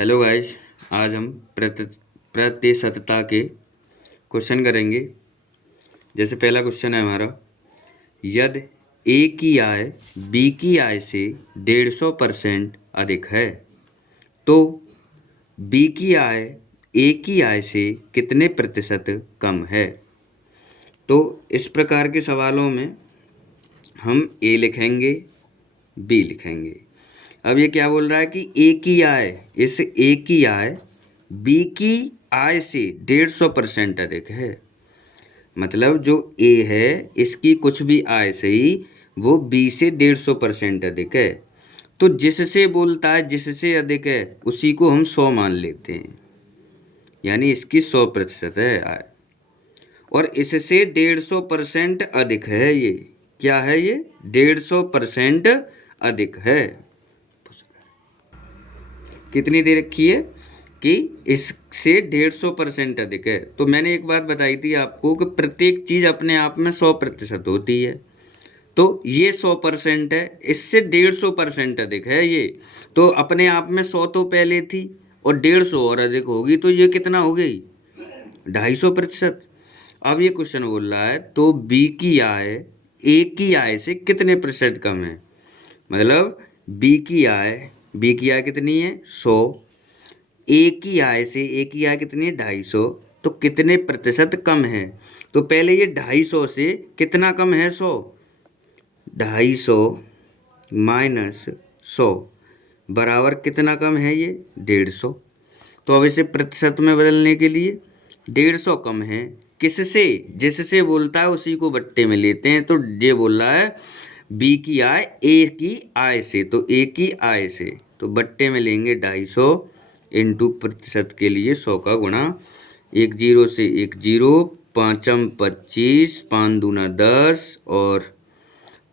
Hello guys. आज हम प्रतिशतता के क्वेश्चन करेंगे। जैसे पहला क्वेश्चन है हमारा, यदि ए की आय बी की आय से 150% अधिक है तो बी की आय ए की आय से कितने प्रतिशत कम है। तो इस प्रकार के सवालों में हम ए लिखेंगे, बी लिखेंगे। अब ये क्या बोल रहा है कि ए की आय, इस ए की आय बी की आय से 150% अधिक है। मतलब जो ए है इसकी कुछ भी आय से ही वो बी से 150% अधिक है। तो जिससे बोलता है जिससे अधिक है उसी को हम 100 मान लेते हैं, यानी इसकी 100% है आय। और इससे 150% अधिक है, ये क्या है, ये 150% अधिक है। कितनी दे रखी है कि इससे 150% अधिक है। तो मैंने एक बात बताई थी आपको कि प्रत्येक चीज़ अपने आप में 100% होती है। तो ये 100% है, इससे 150% अधिक है ये। तो अपने आप में 100 तो पहले थी और 150 और अधिक होगी, तो ये कितना हो गई, 250%। अब ये क्वेश्चन बोल रहा है तो बी की आय ए की आय से कितने प्रतिशत कम है। मतलब बी की आय कितनी है, 100। ए की आय से ए की आय कितनी है, 250। तो कितने प्रतिशत कम है। तो पहले ये 250 से कितना कम है, 100। 250 माइनस 100 बराबर कितना कम है, ये 150। तो अब इसे प्रतिशत में बदलने के लिए 150 कम है किससे, जिससे बोलता है उसी को बट्टे में लेते हैं। तो ये बोल रहा है बी की आय ए की आय से, तो ए की आय से, तो बट्टे में लेंगे 250 इंटू प्रतिशत के लिए 100 का गुणा। 1 0 से 1 0, 5 25, 5 दूना 10 और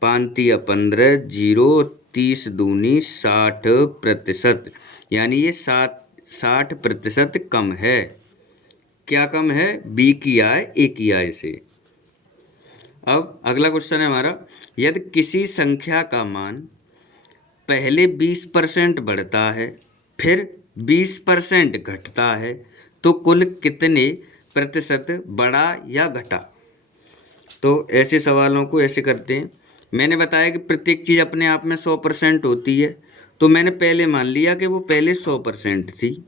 5 तिया 15, 0 30 दूनी 60%। यानी ये 60% कम है। क्या कम है, बी की आय ए की आय से। अब अगला क्वेश्चन है हमारा, यदि किसी संख्या का मान पहले 20% बढ़ता है फिर 20% घटता है तो कुल कितने प्रतिशत बढ़ा या घटा। तो ऐसे सवालों को ऐसे करते हैं। मैंने बताया कि प्रत्येक चीज़ अपने आप में 100% होती है, तो मैंने पहले मान लिया कि वो पहले 100% थी।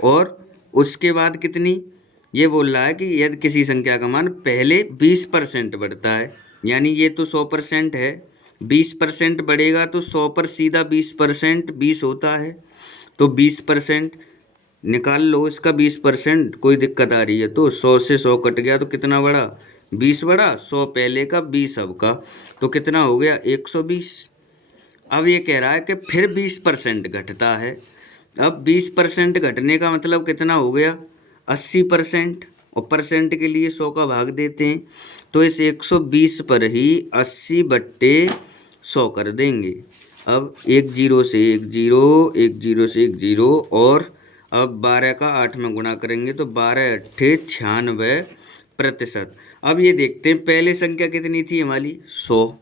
और उसके बाद कितनी, ये बोल रहा है कि यदि किसी संख्या का मान पहले 20% बढ़ता है, यानी ये तो 100% है, 20% बढ़ेगा तो 100 पर सीधा 20% 20 होता है। तो 20% निकाल लो इसका 20%, कोई दिक्कत आ रही है तो 100 से 100 कट गया तो कितना बढ़ा, 20 बढ़ा। 100 पहले का 20 अब का, तो कितना हो गया, 120। अब ये कह रहा है कि फिर 20% घटता है। अब 20% घटने का मतलब कितना हो गया, 80%। और परसेंट के लिए 100 का भाग देते हैं, तो इस 120 पर ही 80/100 कर देंगे। अब 1 0 से 1 0, 1 0 से 1 0, और अब 12 का 8 में गुणा करेंगे तो 12 अट्ठे 96%। अब ये देखते हैं पहले संख्या कितनी थी हमारी, 100।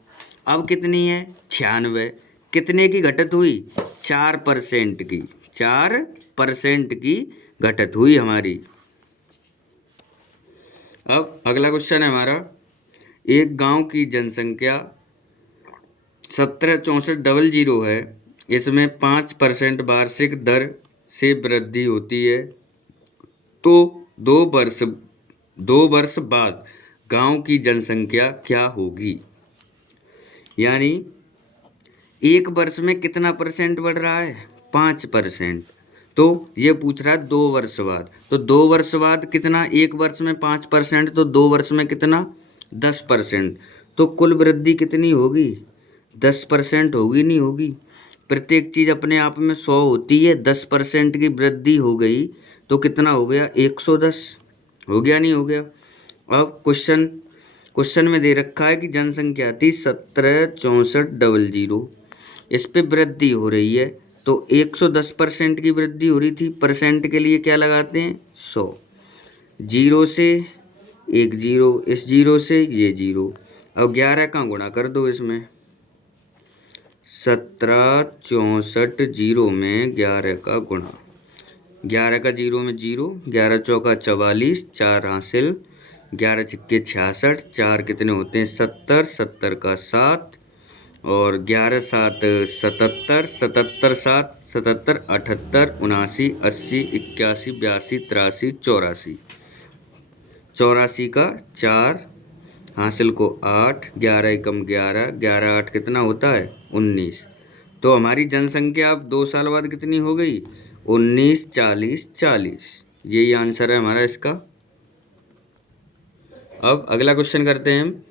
अब कितनी है, 96। कितने की घटत हुई, 4% की, 4% की घटत हुई हमारी। अब अगला क्वेश्चन है हमारा, एक गांव की जनसंख्या 176400 है, इसमें 5% वार्षिक दर से वृद्धि होती है, तो 2 वर्ष बाद गांव की जनसंख्या क्या होगी। यानी एक वर्ष में कितना परसेंट बढ़ रहा है, 5%। तो ये पूछ रहा है 2 वर्ष बाद, तो 2 वर्ष बाद कितना, एक वर्ष में 5% तो 2 वर्ष में कितना, 10%। तो कुल वृद्धि कितनी होगी, 10% होगी, नहीं होगी। प्रत्येक चीज़ अपने आप में 100 होती है, 10% की वृद्धि हो गई तो कितना हो गया, 110 हो गया, नहीं हो गया। अब क्वेश्चन में दे रखा है कि जनसंख्या थी 176400, इस पे वृद्धि हो रही है, तो 110% की वृद्धि हो रही थी। परसेंट के लिए क्या लगाते हैं, 100। 0 से 1 0, इस 0 से ये 0। अब 11 का गुणा कर दो इसमें, 1764 में 11 का गुणा, 11 का 0 में 0, 11 चौका 44, 4 हासिल, 11 छिक्के 66, 4 कितने होते हैं 70, 70 का 7 और 11 7 77, 77 7 77 78 79 80 81 82 83 84, 84 का 4 हासिल को 8, 11 एकम 11, 11 8 कितना होता है 19। तो हमारी जनसंख्या अब 2 साल बाद कितनी हो गई 19, 40 40। यही आंसर है हमारा इसका। अब अगला क्वेश्चन करते हैं हम।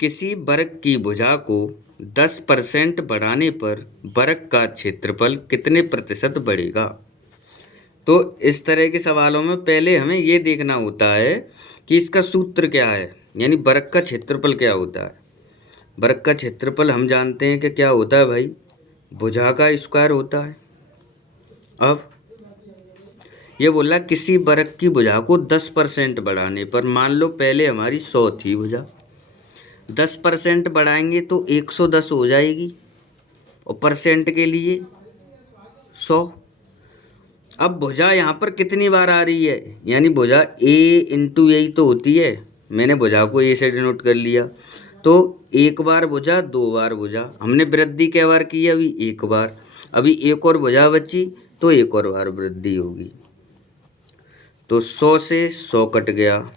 किसी वर्ग की भुजा को 10% बढ़ाने पर वर्ग का क्षेत्रफल कितने प्रतिशत बढ़ेगा। तो इस तरह के सवालों में पहले हमें ये देखना होता है कि इसका सूत्र क्या है, यानी वर्ग का क्षेत्रफल क्या होता है। वर्ग का क्षेत्रफल हम जानते हैं कि क्या होता है भाई, भुजा का स्क्वायर होता है। अब ये बोला किसी वर्ग की भुजा को 10% बढ़ाने पर, मान लो पहले हमारी 100 थी भुजा, 10% बढ़ाएंगे तो 110 हो जाएगी और परसेंट के लिए 100। अब भुजा यहाँ पर कितनी बार आ रही है, यानी भुजा a इंटू यही तो होती है। मैंने भुजा को a से डिनोट कर लिया, तो एक बार भुजा, दो बार भुजा। हमने वृद्धि कै बार की है, अभी एक बार। अभी एक और भुजा बची तो एक और बार वृद्धि होगी। तो 100 से 100 कट गया,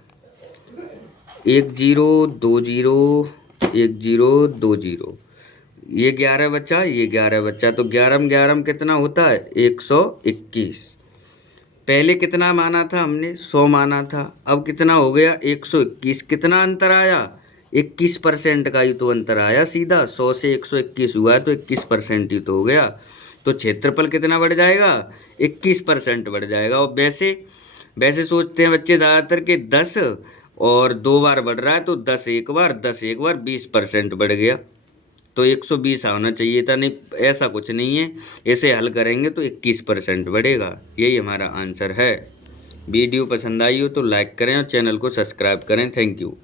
1 0 2 0 1 0 2 0, ये 11 बचा, ये 11 बचा, तो 11 में 11 में कितना होता है 121। पहले कितना माना था हमने 100 माना था, अब कितना हो गया 121। कितना अंतर आया 21% का ही तो अंतर आया सीधा। 100 से 121 हुआ है तो 21% ही तो हो गया। तो क्षेत्रफल कितना बढ़ जाएगा 21% बढ़ जाएगा। और वैसे सोचते हैं बच्चे ज़्यादातर के 10 और 2 बार बढ़ रहा है तो 10 एक बार 20% बढ़ गया, तो 120 आना चाहिए था। नहीं, ऐसा कुछ नहीं है, ऐसे हल करेंगे तो 21% बढ़ेगा। यही हमारा आंसर है। वीडियो पसंद आई हो तो लाइक करें और चैनल को सब्सक्राइब करें। Thank you.